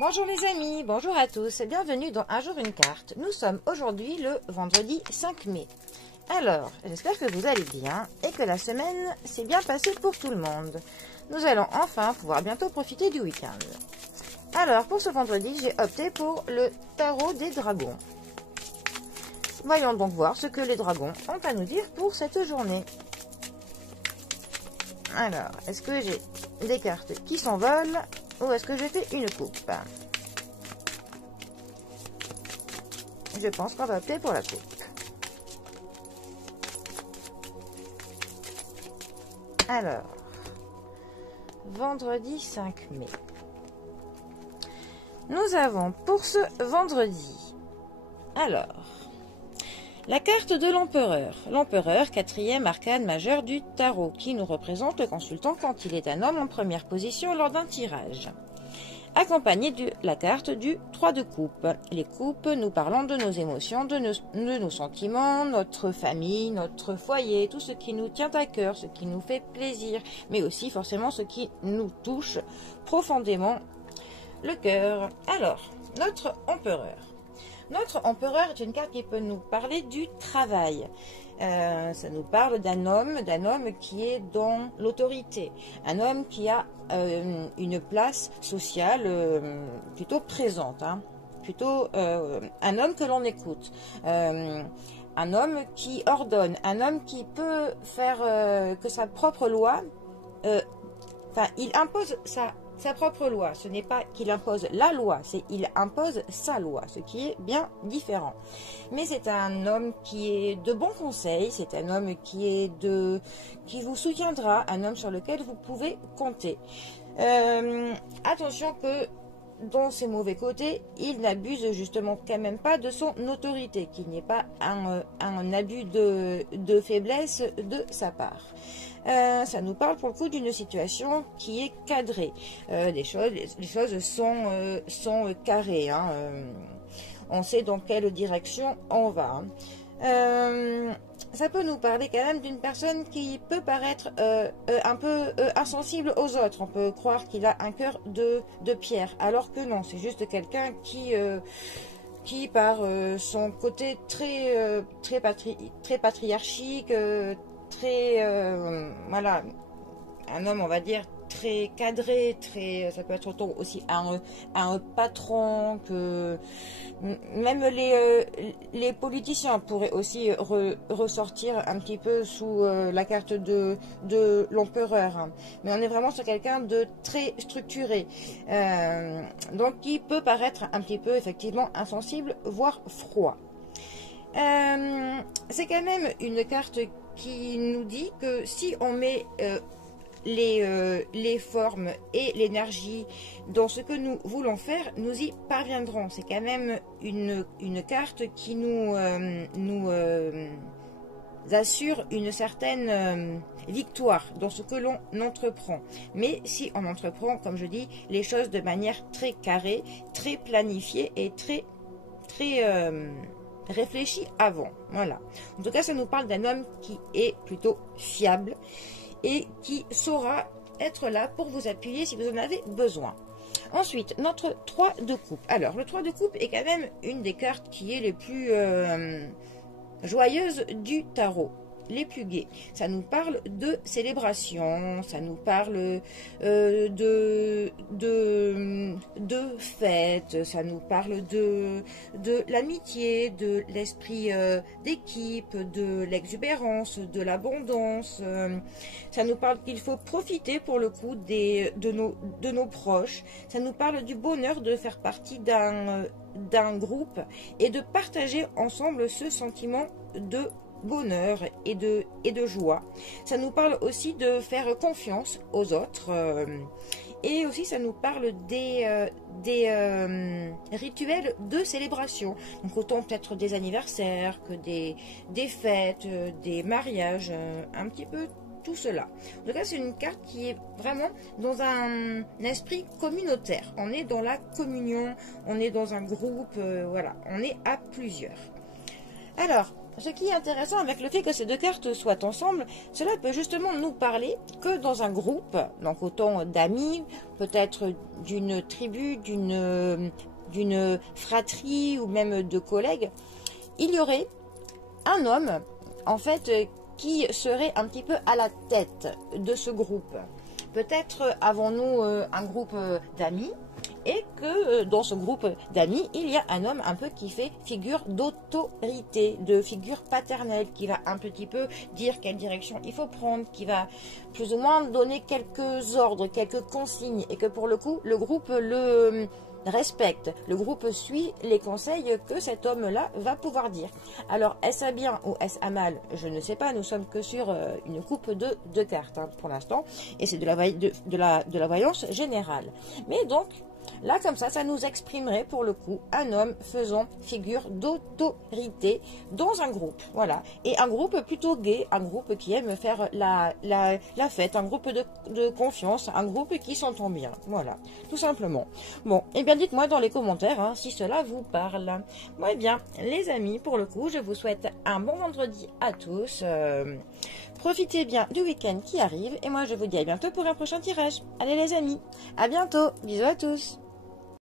Bonjour les amis, bonjour à tous, bienvenue dans Un jour une carte. Nous sommes aujourd'hui le vendredi 5 mai. Alors, j'espère que vous allez bien et que la semaine s'est bien passée pour tout le monde. Nous allons enfin pouvoir bientôt profiter du week-end. Alors, pour ce vendredi, j'ai opté pour le tarot des dragons. Voyons donc voir ce que les dragons ont à nous dire pour cette journée. Alors, est-ce que j'ai des cartes qui s'envolent ou est-ce que j'ai fait une coupe? Je pense qu'on va opter pour la coupe. Alors, vendredi 5 mai. Nous avons pour ce vendredi, alors, la carte de l'empereur. L'empereur, quatrième arcane majeur du tarot, qui nous représente le consultant quand il est un homme en première position lors d'un tirage. Accompagné de la carte du 3 de coupe. Les coupes, nous parlons de nos émotions, de nos sentiments, notre famille, notre foyer, tout ce qui nous tient à cœur, ce qui nous fait plaisir, mais aussi forcément ce qui nous touche profondément le cœur. Alors, notre empereur. Notre empereur est une carte qui peut nous parler du travail. Ça nous parle d'un homme qui est dans l'autorité, un homme qui a une place sociale plutôt présente, hein, plutôt un homme que l'on écoute, un homme qui ordonne, un homme qui peut faire que sa propre loi, il impose sa propre loi. Ce n'est pas qu'il impose la loi, c'est il impose sa loi, ce qui est bien différent. Mais c'est un homme qui est de bons conseils, c'est un homme qui vous soutiendra, un homme sur lequel vous pouvez compter. Attention que dans ses mauvais côtés, il n'abuse justement quand même pas de son autorité, qu'il n'y ait pas un abus de faiblesse de sa part. Ça nous parle pour le coup d'une situation qui est cadrée. Les choses sont carrées. Hein. On sait dans quelle direction on va. Ça peut nous parler quand même d'une personne qui peut paraître un peu insensible aux autres. On peut croire qu'il a un cœur de pierre, alors que non, c'est juste quelqu'un qui par son côté très patriarchique, voilà, un homme, on va dire, très cadré, ça peut être aussi un patron, que même les politiciens pourraient aussi ressortir un petit peu sous la carte de l'empereur. Mais on est vraiment sur quelqu'un de très structuré, donc qui peut paraître un petit peu effectivement insensible, voire froid. C'est quand même une carte qui nous dit que si on met les formes et l'énergie dans ce que nous voulons faire, nous y parviendrons. C'est quand même une carte qui nous assure une certaine victoire dans ce que l'on entreprend. Mais si on entreprend, comme je dis, les choses de manière très carrée, très planifiée et très réfléchi avant. Voilà. En tout cas, ça nous parle d'un homme qui est plutôt fiable et qui saura être là pour vous appuyer si vous en avez besoin. Ensuite, notre 3 de coupe. Alors, le 3 de coupe est quand même une des cartes qui est les plus joyeuses du tarot, les plus gaies. Ça nous parle de célébration, ça nous parle de fête, ça nous parle de l'amitié, de l'esprit d'équipe, de l'exubérance, de l'abondance. Ça nous parle qu'il faut profiter pour le coup de nos proches. Ça nous parle du bonheur de faire partie d'un groupe et de partager ensemble ce sentiment de bonheur et de joie. Ça nous parle aussi de faire confiance aux autres, et aussi ça nous parle des rituels de célébration, donc autant peut-être des anniversaires que des fêtes, des mariages, un petit peu tout cela. En tout cas, c'est une carte qui est vraiment dans un esprit communautaire. On est dans la communion, on est dans un groupe, voilà, on est à plusieurs. Alors, ce qui est intéressant avec le fait que ces deux cartes soient ensemble, cela peut justement nous parler que dans un groupe, donc autant d'amis, peut-être d'une tribu, d'une fratrie ou même de collègues, il y aurait un homme, en fait, qui serait un petit peu à la tête de ce groupe. Peut-être avons-nous un groupe d'amis et que dans ce groupe d'amis, il y a un homme un peu qui fait figure d'autorité, de figure paternelle, qui va un petit peu dire quelle direction il faut prendre, qui va plus ou moins donner quelques ordres, quelques consignes, et que pour le coup, le groupe le respecte. Le groupe suit les conseils que cet homme-là va pouvoir dire. Alors, est-ce à bien ou est-ce à mal? Je ne sais pas, nous sommes que sur une coupe de cartes pour l'instant, et c'est de la voyance générale. Mais donc, là, comme ça nous exprimerait pour le coup un homme faisant figure d'autorité dans un groupe. Voilà. Et un groupe plutôt gai, un groupe qui aime faire la fête, un groupe de confiance, un groupe qui s'entend bien. Voilà, tout simplement. Bon, et bien dites-moi dans les commentaires hein, si cela vous parle. Bon, et bien, les amis, pour le coup, je vous souhaite un bon vendredi à tous. Profitez bien du week-end qui arrive. Et moi, je vous dis à bientôt pour un prochain tirage. Allez les amis, à bientôt. Bisous à tous.